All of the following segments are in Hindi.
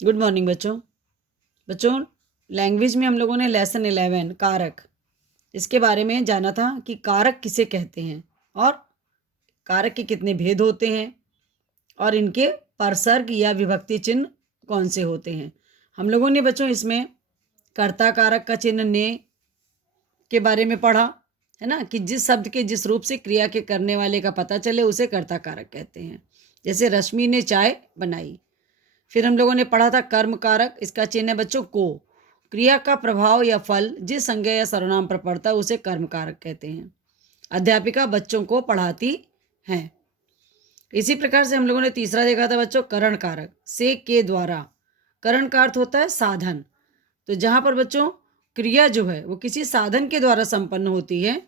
गुड मॉर्निंग बच्चों। बच्चों, लैंग्वेज में हम लोगों ने लेसन 11 कारक, इसके बारे में जाना था कि कारक किसे कहते हैं और कारक के कितने भेद होते हैं और इनके परसर्ग या विभक्ति चिन्ह कौन से होते हैं। हम लोगों ने बच्चों इसमें कर्ता कारक का चिन्ह ने के बारे में पढ़ा है ना, कि जिस शब्द के जिस रूप से क्रिया के करने वाले का पता चले उसे कर्ता कारक कहते हैं। जैसे रश्मि ने चाय बनाई। फिर हम लोगों ने पढ़ा था कर्म कारक, इसका चिन्ह है बच्चों को। क्रिया का प्रभाव या फल जिस संज्ञा या सर्वनाम पर पड़ता है उसे कर्म कारक कहते हैं। अध्यापिका बच्चों को पढ़ाती हैं। इसी प्रकार से हम लोगों ने तीसरा देखा था बच्चों करण कारक, से के द्वारा। करण का अर्थ होता है साधन। तो जहां पर बच्चों क्रिया जो है वो किसी साधन के द्वारा संपन्न होती है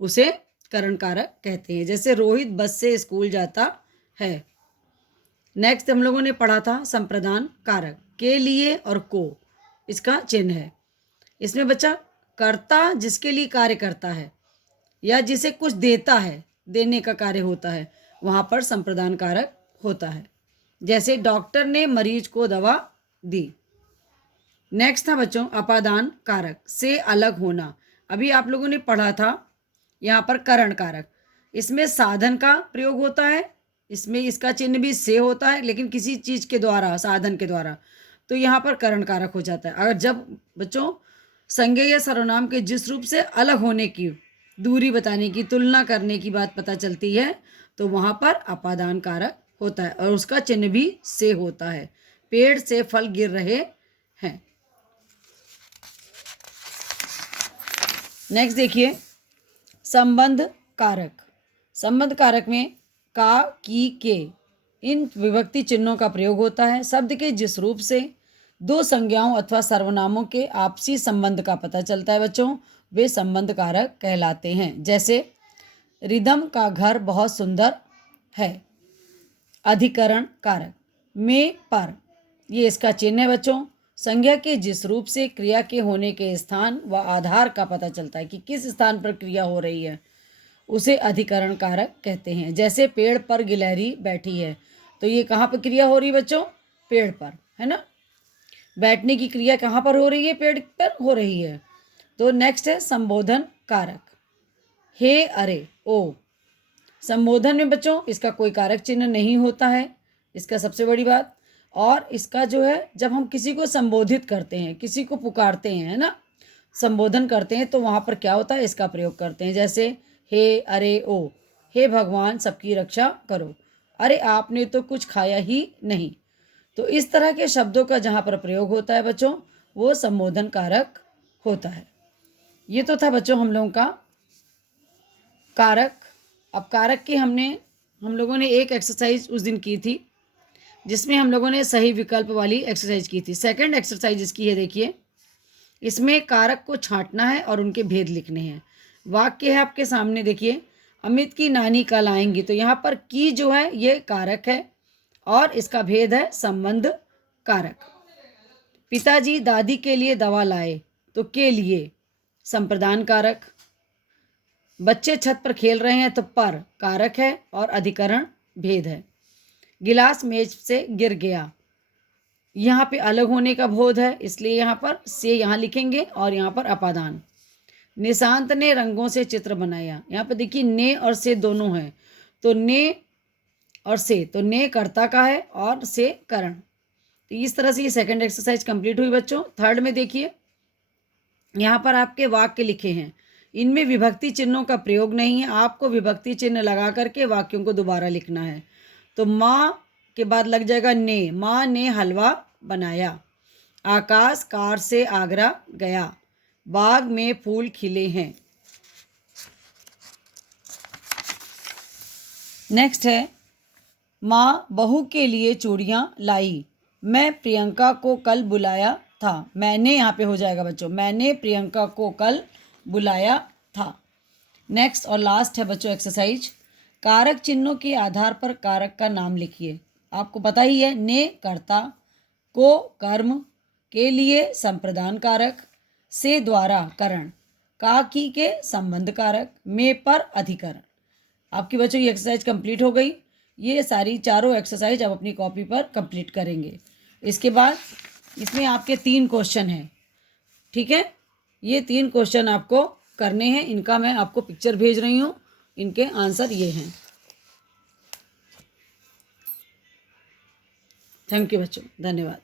उसे करण कारक कहते हैं। जैसे रोहित बस से स्कूल जाता है। नेक्स्ट हम लोगों ने पढ़ा था संप्रदान कारक, के लिए और को, इसका चिन्ह है। इसमें बच्चा कर्ता जिसके लिए कार्य करता है या जिसे कुछ देता है, देने का कार्य होता है, वहां पर संप्रदान कारक होता है। जैसे डॉक्टर ने मरीज को दवा दी। नेक्स्ट था बच्चों अपादान कारक, से अलग होना। अभी आप लोगों ने पढ़ा था यहाँ पर करण कारक, इसमें साधन का प्रयोग होता है, इसमें इसका चिन्ह भी से होता है लेकिन किसी चीज के द्वारा, साधन के द्वारा, तो यहाँ पर करण कारक हो जाता है। अगर जब बच्चों संज्ञा या सर्वनाम के जिस रूप से अलग होने की, दूरी बताने की, तुलना करने की बात पता चलती है तो वहां पर अपादान कारक होता है और उसका चिन्ह भी से होता है। पेड़ से फल गिर रहे हैं। नेक्स्ट देखिए संबंध कारक। संबंध कारक में का, की, के, इन विभक्ति चिन्हों का प्रयोग होता है। शब्द के जिस रूप से दो संज्ञाओं अथवा सर्वनामों के आपसी संबंध का पता चलता है बच्चों, वे संबंध कारक कहलाते हैं। जैसे रिदम का घर बहुत सुंदर है। अधिकरण कारक, में, पर, ये इसका चिन्ह है बच्चों। संज्ञा के जिस रूप से क्रिया के होने के स्थान व आधार का पता चलता है कि किस स्थान पर क्रिया हो रही है, उसे अधिकरण कारक कहते हैं। जैसे पेड़ पर गिलहरी बैठी है, तो ये कहाँ पर क्रिया हो रही है बच्चों? पेड़ पर, है ना। बैठने की क्रिया कहाँ पर हो रही है? पेड़ पर हो रही है। तो नेक्स्ट है संबोधन कारक, हे, अरे, ओ। संबोधन में बच्चों इसका कोई कारक चिन्ह नहीं होता है, इसका सबसे बड़ी बात। और इसका जो है जब हम किसी को संबोधित करते हैं, किसी को पुकारते हैं, है ना, संबोधन करते हैं, तो वहाँ पर क्या होता है? इसका प्रयोग करते हैं। जैसे हे, अरे, ओ, हे भगवान सबकी रक्षा करो, अरे आपने तो कुछ खाया ही नहीं। तो इस तरह के शब्दों का जहाँ पर प्रयोग होता है बच्चों, वो संबोधन कारक होता है। ये तो था बच्चों हम लोगों का कारक। अब कारक की हम लोगों ने एक एक्सरसाइज उस दिन की थी जिसमें हम लोगों ने सही विकल्प वाली एक्सरसाइज की थी। सेकंड एक्सरसाइज इसकी है, देखिए। इसमें कारक को छांटना है और उनके भेद लिखने हैं। वाक्य है आपके सामने, देखिए। अमित की नानी कल आएंगी, तो यहाँ पर की जो है ये कारक है और इसका भेद है संबंध कारक। पिताजी दादी के लिए दवा लाए, तो के लिए संप्रदान कारक। बच्चे छत पर खेल रहे हैं, तो पर कारक है और अधिकरण भेद है। गिलास मेज से गिर गया, यहाँ पे अलग होने का बोध है, इसलिए यहाँ पर से यहाँ लिखेंगे और यहाँ पर अपादान। निशांत ने रंगों से चित्र बनाया, यहाँ पे देखिए ने और से दोनों हैं, तो ने और से, तो ने कर्ता का है और से करण। तो इस तरह से ये सेकंड एक्सरसाइज कंप्लीट हुई बच्चों। थर्ड में देखिए यहाँ पर आपके वाक्य लिखे हैं, इनमें विभक्ति चिन्हों का प्रयोग नहीं है, आपको विभक्ति चिन्ह लगा करके वाक्यों को दोबारा लिखना है। तो माँ के बाद लग जाएगा ने, माँ ने हलवा बनाया। आकाश कार से आगरा गया, बाग में फूल खिले हैं। नेक्स्ट है माँ बहू के लिए चूड़ियाँ लाई, मैं प्रियंका को कल बुलाया था। मैंने यहाँ पे हो जाएगा बच्चों, मैंने प्रियंका को कल बुलाया था। नेक्स्ट और लास्ट है बच्चों एक्सरसाइज, कारक चिन्हों के आधार पर कारक का नाम लिखिए। आपको पता ही है, ने कर्ता, को कर्म, के लिए संप्रदान कारक, से द्वारा करण, का की के संबंध कारक, में पर अधिकरण। आपकी बच्चों ये एक्सरसाइज कंप्लीट हो गई। ये सारी चारों एक्सरसाइज आप अपनी कॉपी पर कंप्लीट करेंगे। इसके बाद इसमें आपके 3 क्वेश्चन हैं, ठीक है। ये 3 क्वेश्चन आपको करने हैं, इनका मैं आपको पिक्चर भेज रही हूँ, इनके आंसर ये हैं। थैंक यू बच्चों, धन्यवाद।